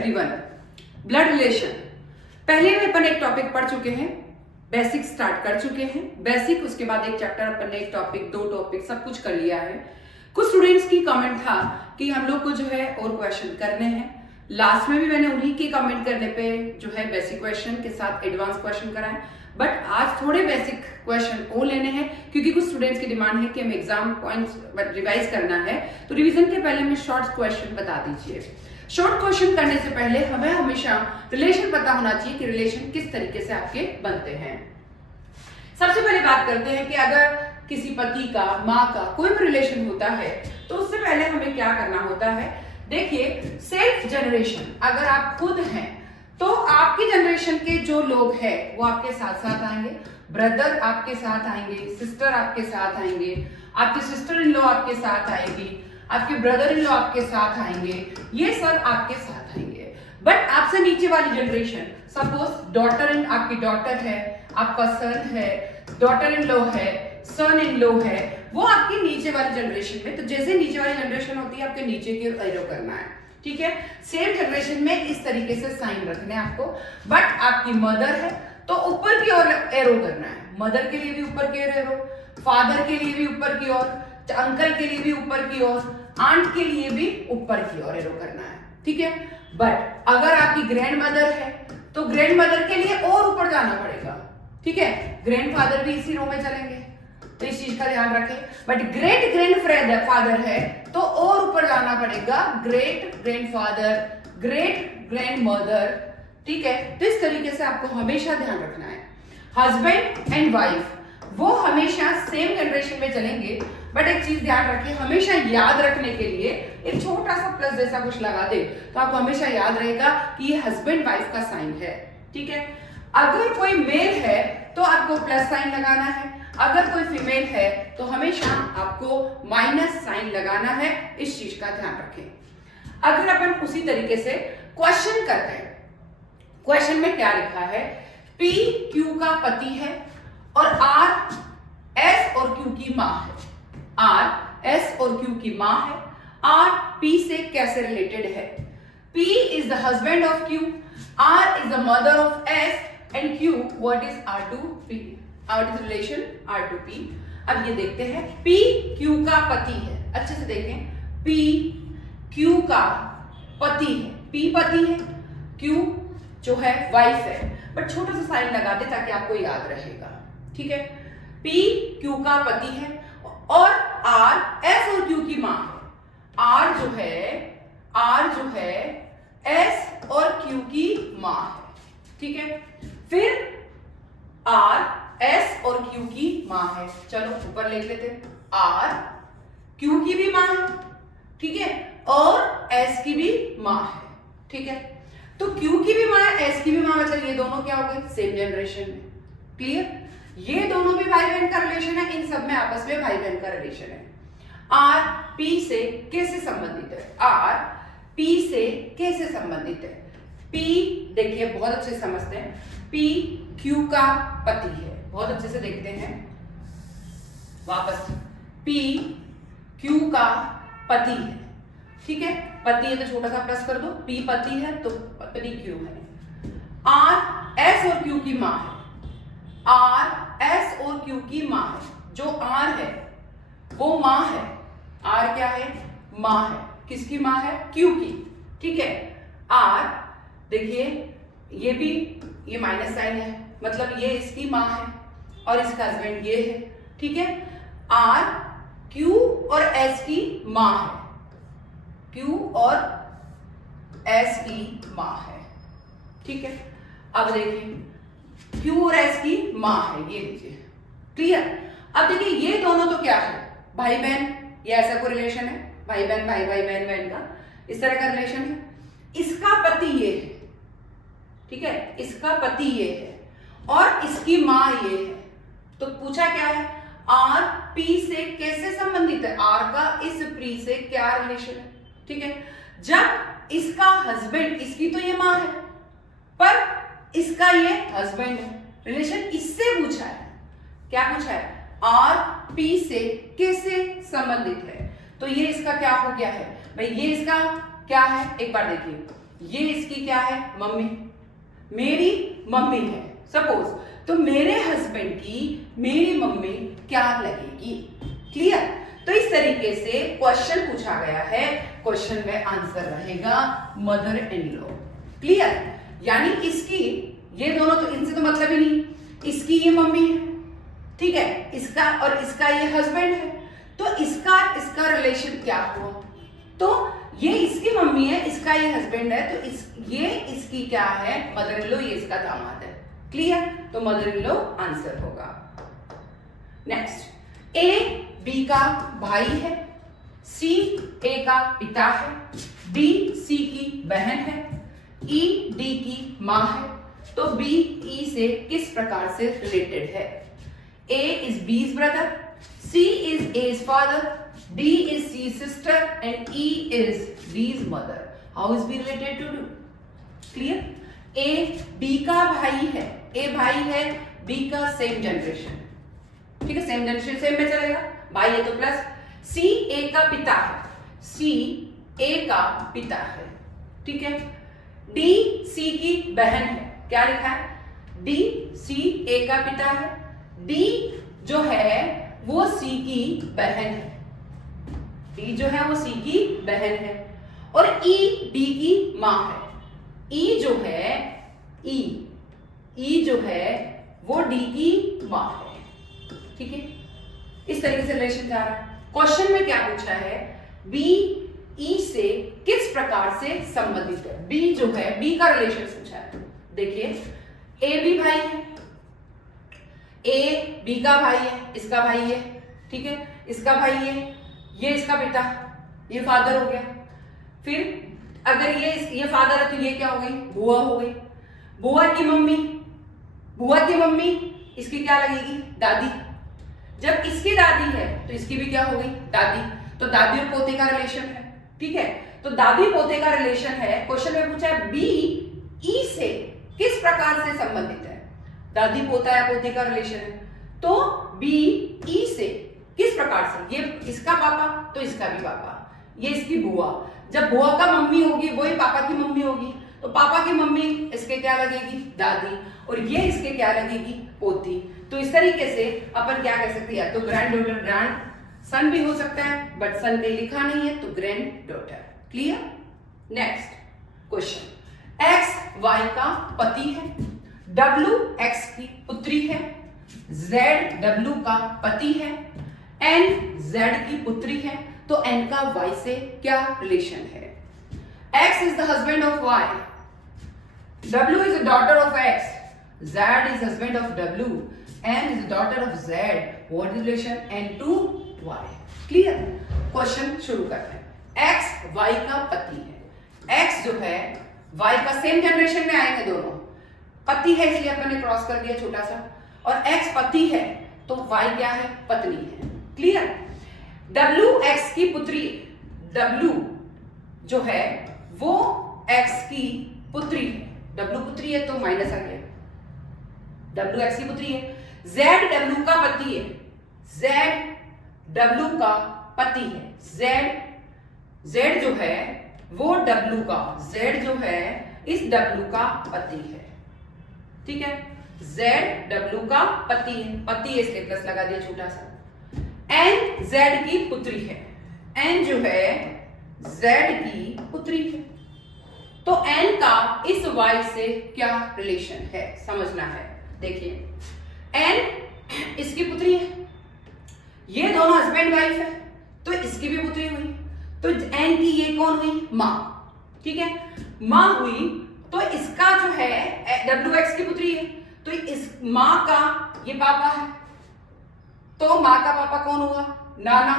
Everyone. Blood relation पहले में अपन एक टॉपिक पढ़ चुके हैं, बेसिक स्टार्ट कर चुके हैं, बेसिक उसके बाद एक चैप्टर अपन ने एक टॉपिक, दो टॉपिक सब कुछ कर लिया है। कुछ स्टूडेंट्स की कमेंट था कि हम लोग को जो है और क्वेश्चन करने हैं। लास्ट में भी मैंने उन्हीं के कमेंट करने पे जो है बेसिक क्वेश्चन के साथ एडवांस क्वेश्चन कराए, बट आज थोड़े बेसिक क्वेश्चन और लेने हैं क्योंकि कुछ स्टूडेंट्स की डिमांड है कि हमें एग्जाम पॉइंट्स रिवाइज करना है। तो रिवीजन के पहले हमें शॉर्ट क्वेश्चन बता दीजिए। शॉर्ट क्वेश्चन करने से पहले हमें हमेशा रिलेशन पता होना चाहिए कि रिलेशन किस तरीके से आपके बनते हैं। सबसे पहले बात करते हैं कि अगर किसी पति का, माँ का कोई भी रिलेशन होता है तो उससे पहले हमें क्या करना होता है। देखिए, सेल्फ जनरेशन, अगर आप खुद हैं तो आपकी जनरेशन के जो लोग हैं वो आपके साथ साथ आएंगे। ब्रदर आपके साथ आएंगे, सिस्टर आपके साथ आएंगे, आपकी सिस्टर इन लॉ आपके साथ आएगी, आपके ब्रदर इन लॉ आपके साथ आएंगे, ये सब आपके साथ आएंगे। बट आपसे नीचे वाली जनरेशन, सपोज डॉटर इन, आपकी डॉटर है, आपका सन है, डॉटर इन लॉ है, सन इन लॉ है, वो आपकी नीचे वाली जनरेशन में। तो जैसे नीचे वाली जनरेशन होती है आपके नीचे की ओर एरो करना है, ठीक है। सेम जनरेशन में इस तरीके से साइन रखने हैं आपको। बट आपकी मदर है तो ऊपर की ओर एरो करना है। मदर के लिए भी ऊपर की ओर एरो, फादर के लिए भी ऊपर की ओर, अंकल के लिए भी ऊपर की ओर, आंट के लिए भी ऊपर की ओर एरो करना है, ठीक है। बट अगर आपकी ग्रैंड मदर है तो ग्रैंड मदर के लिए और ऊपर जाना पड़ेगा, ठीक है। ग्रैंड फादर भी इसी रो में चलेंगे, तो इस चीज का ध्यान रखें। बट ग्रेट ग्रैंड फादर है तो और ऊपर जाना पड़ेगा, great grandfather, great grand mother, ठीक है। तो इस तरीके से आपको हमेशा ध्यान रखना है। हस्बैंड एंड वाइफ वो हमेशा सेम जनरेशन में चलेंगे, बट एक चीज ध्यान रखें, हमेशा याद रखने के लिए एक छोटा सा प्लस जैसा कुछ लगा दे तो आपको हमेशा याद रहेगा कि ये हस्बैंड वाइफ का साइन है, ठीक है। अगर कोई मेल है तो आपको प्लस साइन लगाना है, अगर कोई फीमेल है तो हमेशा आपको माइनस साइन लगाना है। इस चीज का ध्यान रखें। अगर अपन उसी तरीके से क्वेश्चन करते हैं, क्वेश्चन में क्या लिखा है, पी क्यू का पति है और आर एस और क्यू की मां है। आर एस और क्यू की मां है। आर पी से कैसे रिलेटेड है? P is the husband of Q, R is the mother of S and Q what is R to P, What is relation R to P? अब ये देखते हैं, P Q का पति है। अच्छे से देखें, P Q का पति है, P पति है, Q जो है वाइफ है। बट छोटा सा साइन लगा दे ताकि आपको याद रहेगा, ठीक है। P Q का पति है और R S और Q की मां है। R जो है S और Q की मां है, ठीक है। फिर R S और Q की मां है। चलो ऊपर लिख लेते हैं, R Q की भी मां है, ठीक है, और S की भी मां है, ठीक है। तो Q की भी मां है, S की भी मां, मतलब ये दोनों क्या हो गए, सेम जनरेशन में। क्लियर? ये दोनों भी भाई बहन का रिलेशन है, इन सब में आपस में भाई बहन का रिलेशन है। R P से कैसे संबंधित है? R P से कैसे संबंधित है? P देखिए बहुत अच्छे से समझते हैं, P Q का पति है। बहुत अच्छे से देखते हैं वापस, P Q का पति है, ठीक है। पति है तो छोटा सा प्लस कर दो, P पति है तो पति Q है। R S और Q की मां है। R S और Q की मां है। जो R है वो मां है। R क्या है? मां है। किसकी मां है? Q की, ठीक है। R देखिए ये भी, ये माइनस साइन है, मतलब ये इसकी मां है और इसका हस्बैंड ये है, ठीक है। R Q और S की मां है, Q और S की मां है, ठीक है। अब देखिए Q और S की मां है, ये लीजिए, क्लियर। अब देखिए ये दोनों तो क्या है, भाई बहन, ये ऐसा कोई रिलेशन है, भाई बहन भाई भाई बहन बहन का इस तरह का रिलेशन है। इसका पति ये है, ठीक है, इसका पति ये है और इसकी मां ये है। तो पूछा क्या है, आर पी से कैसे संबंधित है? आर का इस पी से क्या रिलेशन है, ठीक है। जब इसका हस्बैंड, इसकी तो ये मां है पर इसका ये हस्बैंड है, रिलेशन इससे पूछा है। क्या पूछा है? आर पी से कैसे संबंधित है। तो ये इसका क्या हो गया है भाई, ये इसका क्या है, एक बार देखिए, ये इसकी क्या है, मम्मी, मेरी मम्मी है सपोज, तो मेरे हस्बैंड की मेरी मम्मी क्या लगेगी। क्लियर। तो इस तरीके से क्वेश्चन पूछा गया है, क्वेश्चन में आंसर रहेगा मदर इन लॉ। क्लियर। यानी इसकी, ये दोनों तो इनसे तो मतलब ही नहीं, इसकी ये मम्मी है, ठीक है, इसका और इसका ये हस्बैंड है, तो इसका रिलेशन क्या हुआ, तो ये इसकी मम्मी है, इसका ये हस्बैंड है, तो ये इसकी क्या है, मदर इन लॉ, ये इसका दामाद है। क्लियर। तो मदर इन लॉ आंसर होगा। नेक्स्ट, ए बी का भाई है, सी ए का पिता है, डी सी की बहन है, ई डी की मां है, तो बी ई से किस प्रकार से रिलेटेड है। A is B's brother, C is A's father, D is C's sister and E is D's mother. How is B related to D? Clear? A B का भाई है, A भाई है, B का सेम जनरेशन, ठीक है, same generation same में चलेगा, भाई है तो प्लस। C A का पिता है, C A का पिता है, ठीक है। D C की बहन है, क्या लिखा है, D C A का पिता है, D जो है वो C की बहन है, डी जो है वो सी की बहन है, और ई डी की मां है। ई जो है, ई जो है वो डी की मां है, ठीक है। इस तरीके से रिलेशन जा रहा है। क्वेश्चन में क्या पूछा है, बी ई से किस प्रकार से संबंधित है। बी जो है, बी का रिलेशन पूछा है। देखिए, ए बी भाई है, ए बी का भाई है, इसका भाई है, ठीक है, इसका भाई है, ये इसका बेटा, ये फादर हो गया। फिर अगर ये फादर है तो ये क्या हो गई, बुआ हो गई। बुआ की मम्मी इसकी क्या लगेगी, दादी। जब इसकी दादी है तो इसकी भी क्या हो गई, दादी। तो दादी और पोते का रिलेशन है, ठीक है। तो दादी पोते का रिलेशन है। क्वेश्चन में पूछा है बी ई से किस प्रकार से संबंधित है। दादी पोता या पोते का रिलेशन है, तो बी ई से किस प्रकार से, ये इसका पापा तो इसका भी पापा, ये इसकी बुआ। जब बुआ का मम्मी होगी वही पापा की मम्मी होगी, तो पापा की मम्मी इसके क्या लगेगी, दादी, और ये इसके क्या लगेगी, पोती। तो इस तरीके से अपन क्या कह सकते हैं, तो ग्रैंड डॉटर, ग्रैंड सन भी हो सकता है, बट सन कहीं लिखा नहीं है, तो granddaughter. Clear. Next question, X Y का पति है, डब्ल्यू एक्स की पुत्री है, जेड डब्ल्यू का पति है, एन जेड की पुत्री है, तो एन का वाई से क्या रिलेशन है। X is the husband of Y, W is the daughter of X, Z is husband of W, N is the daughter of Z, what is relation N to Y. Clear. Question शुरू करते हैं। X Y का पति है, x जो है Y का same generation में आएंगे दोनों, पति है इसलिए अपन ने क्रॉस कर दिया छोटा सा, और एक्स पति है तो वाई क्या है, पत्नी है। क्लियर। डब्ल्यू एक्स की पुत्री, डब्ल्यू जो है वो एक्स की पुत्री है, डब्ल्यू पुत्री है तो माइनस आ गया, डब्ल्यू एक्स की पुत्री है। जेड डब्ल्यू का पति है, जेड डब्ल्यू का पति है, जेड जो है वो डब्ल्यू का, जेड जो है इस डब्ल्यू का पति है, ठीक है। जेड डब्ल्यू का पति है, पति है इसलिए प्लस लगा दिया छोटा सा। एन जेड की पुत्री है, एन जो है जेड की पुत्री है, तो एन का इस वाई से क्या रिलेशन है समझना है। देखिए, एन इसकी पुत्री है, ये दोनों हस्बैंड वाइफ है, तो इसकी भी पुत्री हुई, तो एन की ये कौन हुई, मां, ठीक है, मां हुई, तो इसका जो है डब्ल्यू एक्स की पुत्री है, तो इस मां का ये पापा है, तो मां का पापा कौन हुआ, नाना।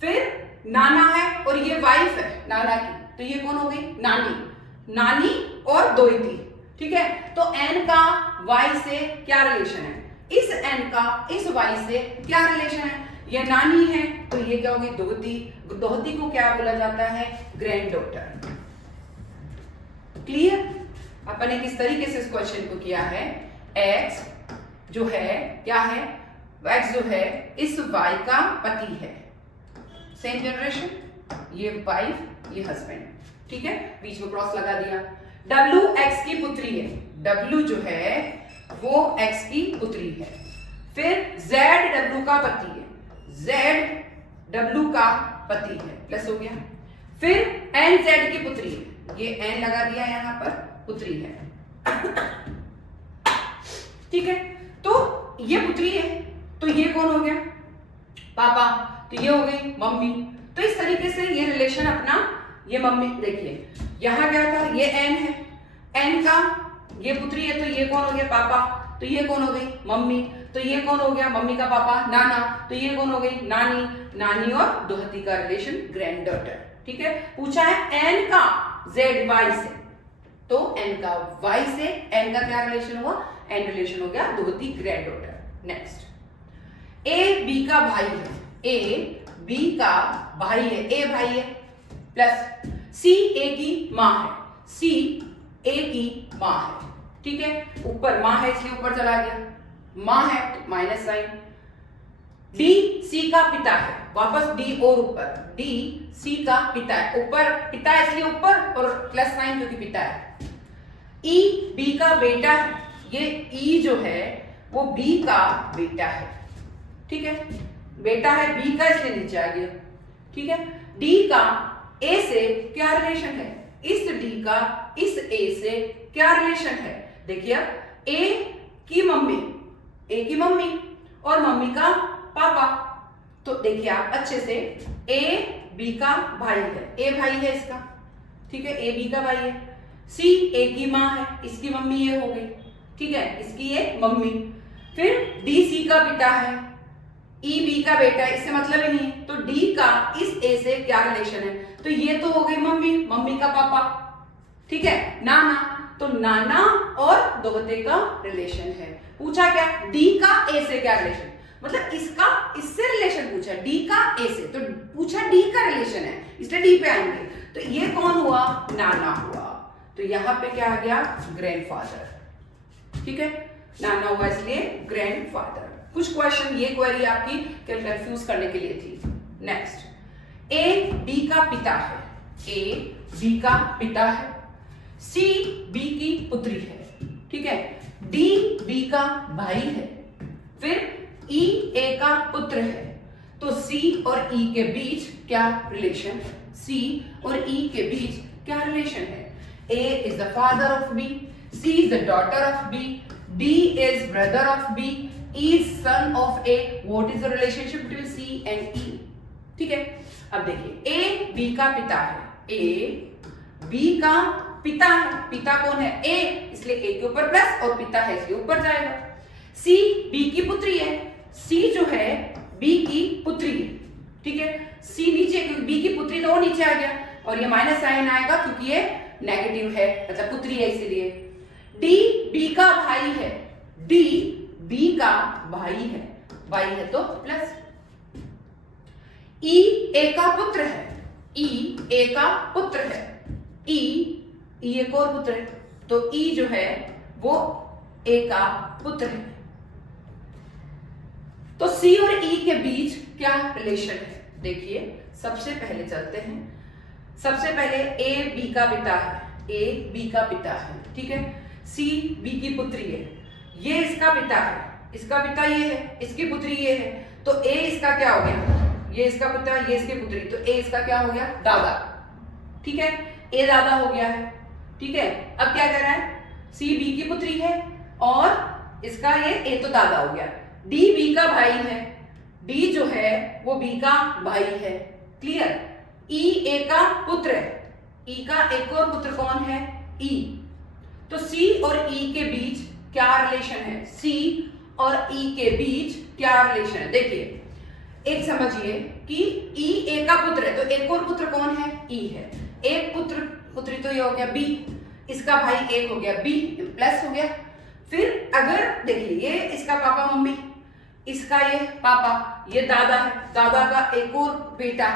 फिर नाना है और ये वाइफ है नाना की, तो ये कौन हो गई, नानी, नानी और दोईती, ठीक है। तो एन का वाई से क्या रिलेशन है, इस एन का इस वाई से क्या रिलेशन है, ये नानी है तो ये क्या होगी, दोहती, दोहती को क्या बोला जाता है, ग्रैंड डॉटर। क्लियर। अपन ने किस तरीके से इस क्वेश्चन को किया है, एक्स जो है क्या है, एक्स जो है इस वाई का पति है, सेम जनरेशन, ये वाइफ ये हस्बैंड, ठीक है, बीच में क्रॉस लगा दिया। W x की पुत्री है, W जो है वो x की पुत्री है। फिर Z W का पति है, Z W का पति है, प्लस हो गया। फिर N Z की पुत्री है, ये N लगा दिया यहां पर, पुत्री है। ठीक है, तो ये पुत्री है, तो ये कौन हो गया? पापा। तो ये हो गई मम्मी। तो इस तरीके से ये रिलेशन अपना, ये मम्मी, देखिए यहां क्या था, ये N है, N का ये पुत्री है, तो ये कौन हो गया? पापा। तो ये कौन हो गई? मम्मी। तो ये कौन हो गया? मम्मी का पापा, नाना। तो ये कौन हो गई? नानी। नानी और दोहती का रिलेशन ग्रैंड डॉटर। ठीक है, पूछा है N का Z Y से, तो N का Y से N का क्या रिलेशन हुआ? N रिलेशन हो गया दोहती granddaughter. Next, A B का भाई है, A B का भाई है, A भाई है, प्लस C A की माँ है, C A की माँ है। ठीक है, ऊपर माँ है इसलिए ऊपर चला गया, माँ है तो माइनस साइन। D C का पिता है, वापस D और ऊपर, D C का पिता है, ऊपर पिता है इसलिए ऊपर और प्लस साइन क्योंकि पिता है। E B का बेटा है, ये E जो है वो B का बेटा है। ठीक है, बेटा है B का इसलिए नीचे आ गया। ठीक है, D का A से क्या रिलेशन है? इस D का इस A से क्या रिलेशन है? देखिए अब A की मम्मी, A की मम्मी और मम्मी का पापा, तो देखिए आप अच्छे से, A B का भाई है, A भाई है इसका। ठीक है, A B का भाई है। C A की माँ है, इसकी मम्मी ये हो गई। ठीक है, इसकी ये मम्मी। फिर D C का पिता है, E B का बेटा है, इससे मतलब ही नहीं है, तो D का इस A से क्या रिलेशन है? तो ये तो हो गई मम्मी, मम्मी का पापा। ठीक है, नाना, तो नाना और दोहते का रिलेशन है। पूछा क्या? D का A से क्या रिलेशन, मतलब इसका इससे रिलेशन पूछा, D का A से, तो पूछा D का रिलेशन है, इसलिए D पे आएंगे। तो ये कौन हुआ? नाना हुआ। तो यहां पे क्या आ गया? ग्रैंडफादर। ठीक है, नाना हुआ इसलिए ग्रैंडफादर। कुछ क्वेश्चन, ये क्वेरी आपकी कंफ्यूज करने के लिए थी। नेक्स्ट, A B का पिता है, A B का पिता है, C B की पुत्री है। ठीक है, D B का भाई है, फिर E A का पुत्र है, तो C और E के बीच क्या रिलेशन है? C और E के बीच क्या रिलेशन है? A is the father of B, C is the daughter of B, D is brother of B, E is son of A. What is the relationship between C and E? ठीक है, अब देखिए A B का पिता है, A B का पिता है, पिता कौन है? A, इसलिए A के ऊपर प्लस और पिता है इसलिए ऊपर जाएगा। C B की पुत्री है, C जो है B की पुत्री है। ठीक है, C नीचे, B की पुत्री तो वो नीचे आ गया और ये माइनस साइन आएगा क्योंकि ये नेगेटिव है, मतलब पुत्री है इसीलिए। D B का भाई है, D B का भाई है, भाई है तो प्लस। E A का पुत्र है, E A का पुत्र है, E एक और पुत्र है, तो E जो है वो A का पुत्र है। तो C और E के बीच क्या रिलेशन है? देखिए सबसे पहले चलते हैं, सबसे पहले A B का पिता है, A B का पिता है। ठीक है, C B की पुत्री है, ये इसका पिता है, इसका पिता ये है, इसकी पुत्री ये है, तो A इसका क्या हो गया? ये इसका पिता, ये इसकी पुत्री, तो A इसका क्या हो गया? दादा। ठीक है, A दादा हो गया है। ठीक है, अब क्या कर रहा है? C B की पुत्री है और इसका ये A तो दादा हो गया। D B का भाई है, D जो है वो B का भाई है। क्लियर? E A का पुत्र है, E का एक और पुत्र कौन है? E। तो C और E के बीच क्या रिलेशन है? C और E के बीच क्या रिलेशन है? देखिए एक समझिए कि E A का पुत्र है, तो एक और पुत्र कौन है? E है। एक पुत्री तो ये हो गया B, इसका भाई एक हो गया B, प्लस हो गया। फिर अगर देखिए ये इसका पापा मम्मी, इसका ये पापा, ये दादा है, दादा का एक और बेटा,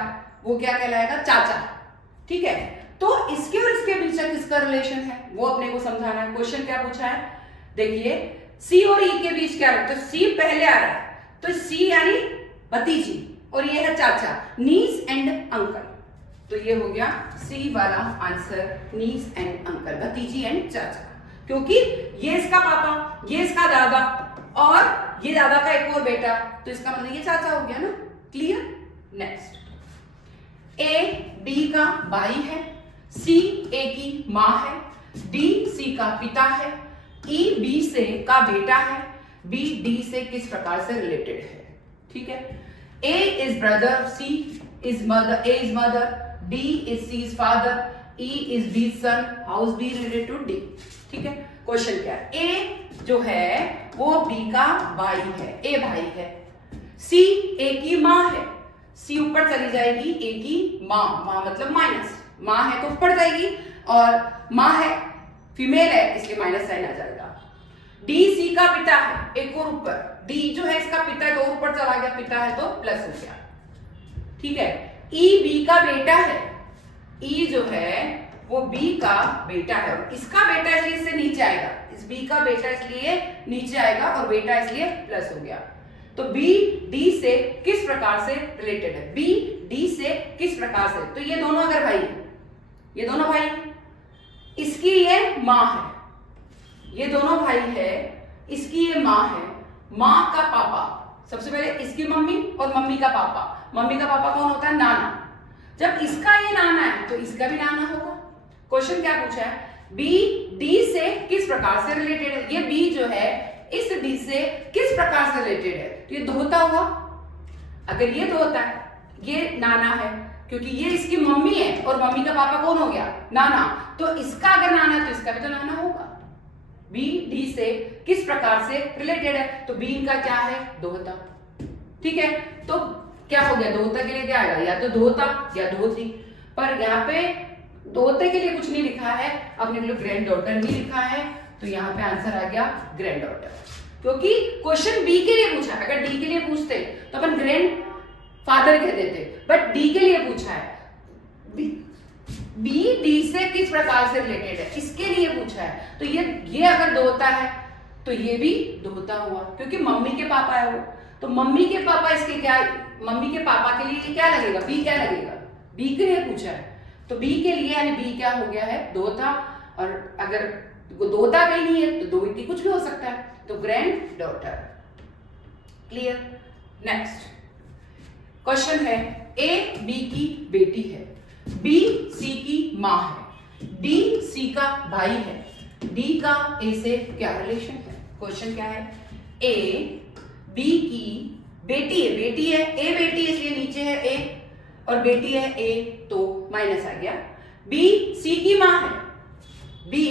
वो क्या कहलाएगा? चाचा। ठीक है, तो इसके और इसके बीच किसका रिलेशन है वो अपने को समझाना है। क्वेश्चन क्या पूछा है? देखिए C और E के बीच क्या है? तो C पहले आ रहा है, तो C यानी भतीजी और ये है चाचा, नीस एंड अंकल। तो ये हो गया सी वाला आंसर, नीस एंड अंकल, भतीजी एंड चाचा, क्योंकि ये इसका पापा, ये इसका दादा और ये दादा का एक और बेटा, तो इसका मतलब ये चाचा हो गया ना। क्लियर? नेक्स्ट, ए बी का भाई है, सी ए की माँ है, डी सी का पिता है, ई बी से का बेटा है, बी डी से किस प्रकार से रिलेटेड है। ठीक है, A is brother, C is mother, A is mother, D is C is father, E is B son, how is B related to D. ठीक है, क्वेश्चन क्या है? ए जो है वो बी का भाई है, ए भाई है, सी ए की माँ है, सी ऊपर चली जाएगी, ए की माँ, माँ मतलब माइनस, माँ है तो ऊपर जाएगी और माँ है फीमेल है इसलिए माइनस साइन आ जाएगा। डी सी का पिता है, एक और ऊपर, डी जो है इसका पिता है तो ऊपर चला गया, पिता है तो प्लस हो गया। ठीक है, ई बी का बेटा है, ई जो है वो बी का बेटा है और इसका बेटा इसलिए इससे नीचे आएगा, इस बी का बेटा इसलिए नीचे आएगा और बेटा इसलिए प्लस हो गया। तो बी डी से किस प्रकार से रिलेटेड है? बी डी से किस प्रकार से? तो ये दोनों अगर भाई, ये दोनों भाई, इसकी ये माँ है, ये दोनों भाई है, इसकी ये माँ है, माँ का पापा, सबसे पहले इसकी मम्मी और मम्मी का पापा, मम्मी का पापा कौन होता है? नाना। जब इसका ये नाना है तो इसका भी नाना होगा। क्वेश्चन क्या पूछा है? बी डी से किस प्रकार से रिलेटेड है? ये बी जो है इस डी से किस प्रकार से रिलेटेड है? तो ये धोता हुआ, अगर ये धोता है, ये नाना है क्योंकि ये इसकी मम्मी है और मम्मी का पापा कौन हो गया? नाना। तो इसका अगर नाना है तो इसका भी तो नाना होगा। बी डी से किस प्रकार से रिलेटेड है? तो बी का क्या है? धोता। ठीक है, तो क्या हो गया? धोता के लिए क्या आएगा? या तो धोता या धोती, पर यहाँ पे धोते के लिए कुछ नहीं लिखा है, अपने लिए ग्रैंड डॉटर ही लिखा है, तो यहाँ पे आंसर आ गया ग्रैंड डॉटर, क्योंकि क्वेश्चन बी के लिए पूछा है। अगर डी के लिए पूछते तो अपन ग्रैंड फादर कह देते, बट डी के लिए पूछा है, बी डी से किस प्रकार से रिलेटेड है इसके लिए पूछा है। तो ये अगर धोता है तो ये भी धोता हुआ, क्योंकि मम्मी के पापा है वो, तो मम्मी के पापा इसके क्या, मम्मी के पापा के लिए क्या लगेगा? बी क्या लगेगा? बी के लिए पूछा है, तो बी के लिए यानी बी क्या हो गया है? धोता। और अगर धोता कहीं नहीं है तो धोती कुछ भी हो सकता है, तो granddaughter. Clear? Next question है, ए बी की बेटी है, बी सी की माँ है, डी सी का भाई है, डी का ए से क्या रिलेशन है? क्वेश्चन क्या है? ए बी की बेटी है, बेटी है, ए बेटी है इसलिए नीचे है ए और बेटी है ए तो माइनस आ गया। बी सी की माँ है, बी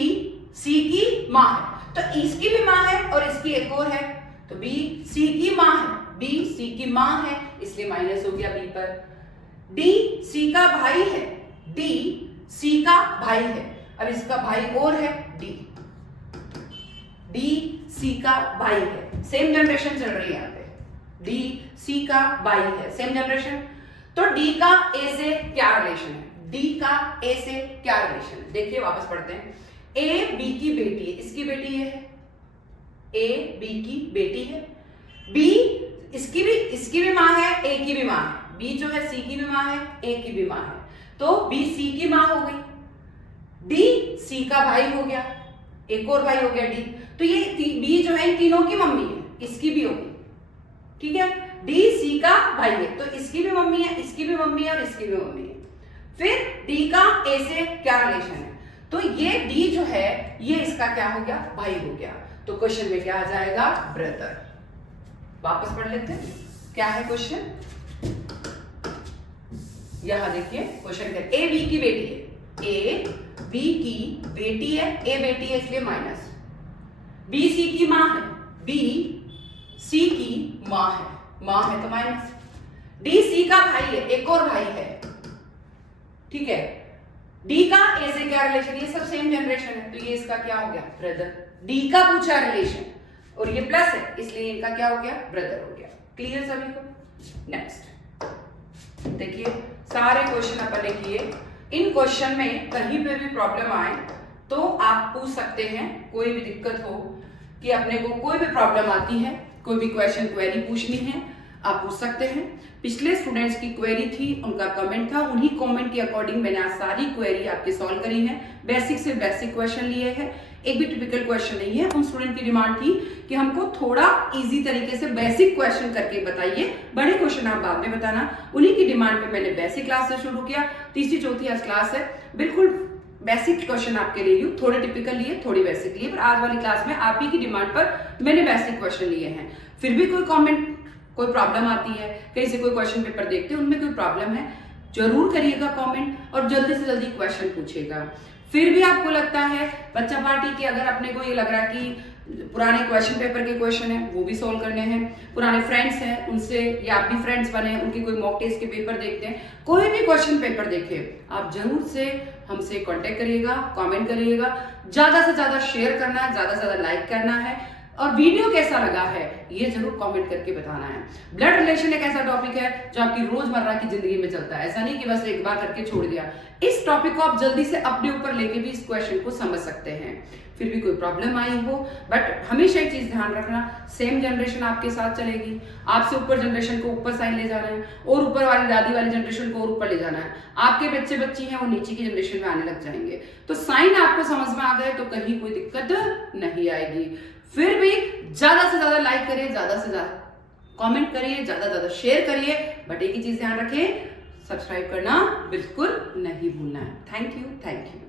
सी की माँ है, तो इसकी भी माँ है और इसकी एक और है, तो बी सी की माँ है, बी सी की माँ है इसलिए माइनस हो गया बी पर। डी सी का भाई है, डी सी का भाई है, अब इसका भाई और है डी, डी सी का भाई है, सेम जनरेशन चल रही है यहाँ पे, डी सी का भाई है, सेम जनरेशन। तो डी का ए से क्या रिलेशन है? डी का ए से क्या रिलेशन है? देखिए वापस पढ़ते हैं। ए बी की बेटी है, इसकी बेटी है, ए बी की बेटी है, बी इसकी भी माँ है, ए की भी माँ है, बी जो है सी की भी माँ है, ए की भी माँ है, तो बी सी की माँ हो गई, डी सी का भाई हो गया, एक और भाई हो गया डी, तो ये बी जो है इन तीनों की मम्मी है, इसकी भी होगी। ठीक है, डी सी का भाई है तो इसकी भी मम्मी है, इसकी भी मम्मी है और इसकी भी मम्मी है। फिर डी का ए से क्या रिलेशन है? तो ये डी जो है ये इसका क्या हो गया? भाई हो गया, तो क्वेश्चन में क्या आ जाएगा? ब्रदर। वापस पढ़ लेते हैं, क्या है क्वेश्चन? यहां देखिए क्वेश्चन क्या, ए बी की बेटी है, ए बी की बेटी है, ए बेटी है इसलिए माइनस, बी सी की माँ है, बी सी की माँ है, माँ है तो माइनस, डी सी का भाई है, एक और भाई है। ठीक है, डी का ए से क्या रिलेशन? ये सब सेम जनरेशन है तो ये इसका क्या हो गया? ब्रदर। डी का पूछा रिलेशन और ये प्लस है इसलिए इनका क्या हो गया? ब्रदर हो गया। क्लियर सभी को? नेक्स्ट देखिए, सारे क्वेश्चन अपन ने किए। इन क्वेश्चन में कहीं पे भी प्रॉब्लम आए तो आप पूछ सकते हैं, कोई भी दिक्कत हो कि अपने को कोई भी प्रॉब्लम आती है, कोई भी क्वेश्चन क्वेरी पूछनी है, आप पूछ सकते हैं। पिछले स्टूडेंट्स की क्वेरी थी, उनका कमेंट था, उन्हीं कमेंट के अकॉर्डिंग मैंने आज सारी क्वेरी आपकी सॉल्व करी है। बेसिक से बेसिक क्वेश्चन लिए हैं, एक भी टिपिकल क्वेश्चन नहीं है। उन स्टूडेंट की डिमांड थी कि हमको थोड़ा इजी तरीके से बेसिक क्वेश्चन करके बताइए, बड़े क्वेश्चन आप बाद में बताना। उन्हीं की डिमांड पे मैंने बेसिक क्लास से शुरू किया। तीसरी चौथी आज क्लास है, बिल्कुल बेसिक क्वेश्चन आपके लिए हूँ, थोड़े टिपिकल लिए, थोड़ी बेसिक लिए, पर आज वाली क्लास में आप ही की डिमांड पर मैंने बेसिक क्वेश्चन लिए हैं। फिर भी कोई कमेंट, कोई प्रॉब्लम आती है, कहीं से कोई क्वेश्चन पेपर देखते हैं उनमें कोई प्रॉब्लम है, जरूर करिएगा कमेंट और जल्दी से जल्दी क्वेश्चन पूछिएगा। फिर भी आपको लगता है बच्चा पार्टी के, अगर अपने को ये लग रहा है कि पुराने क्वेश्चन पेपर के क्वेश्चन है वो भी सोल्व करने हैं, पुराने फ्रेंड्स हैं उनसे, या आप भी फ्रेंड्स बने हैं उनके कोई मॉक टेस्ट के पेपर देखते हैं, कोई भी क्वेश्चन पेपर देखे, आप जरूर से हमसे कांटेक्ट करिएगा, कमेंट करिएगा, ज्यादा से ज्यादा शेयर करना है, ज्यादा से ज्यादा लाइक करना है, और वीडियो कैसा लगा है ये जरूर कमेंट करके बताना है। ब्लड रिलेशन एक ऐसा टॉपिक है जो आपकी रोजमर्रा की जिंदगी में चलता है, ऐसा नहीं कि बस एक बार करके छोड़ दिया। इस टॉपिक को आप जल्दी से अपने ऊपर लेके भी इस क्वेश्चन को समझ सकते हैं। फिर भी कोई प्रॉब्लम आई हो, बट हमेशा एक चीज ध्यान रखना, सेम जनरेशन आपके साथ चलेगी, आपसे ऊपर जनरेशन को ऊपर साइड ले जाना है, और ऊपर वाली दादी वाली जनरेशन को और ऊपर ले जाना है। आपके बच्चे बच्ची हैं वो नीचे की जनरेशन में आने लग जाएंगे, तो साइन आपको समझ में आ गए तो कहीं कोई दिक्कत नहीं आएगी। फिर भी ज्यादा से ज्यादा लाइक करिए, ज्यादा से ज्यादा कमेंट करिए, ज्यादा से ज्यादा शेयर करिए, बट एक ही चीज ध्यान रखें, सब्सक्राइब करना बिल्कुल नहीं भूलना है। Thank you, thank you.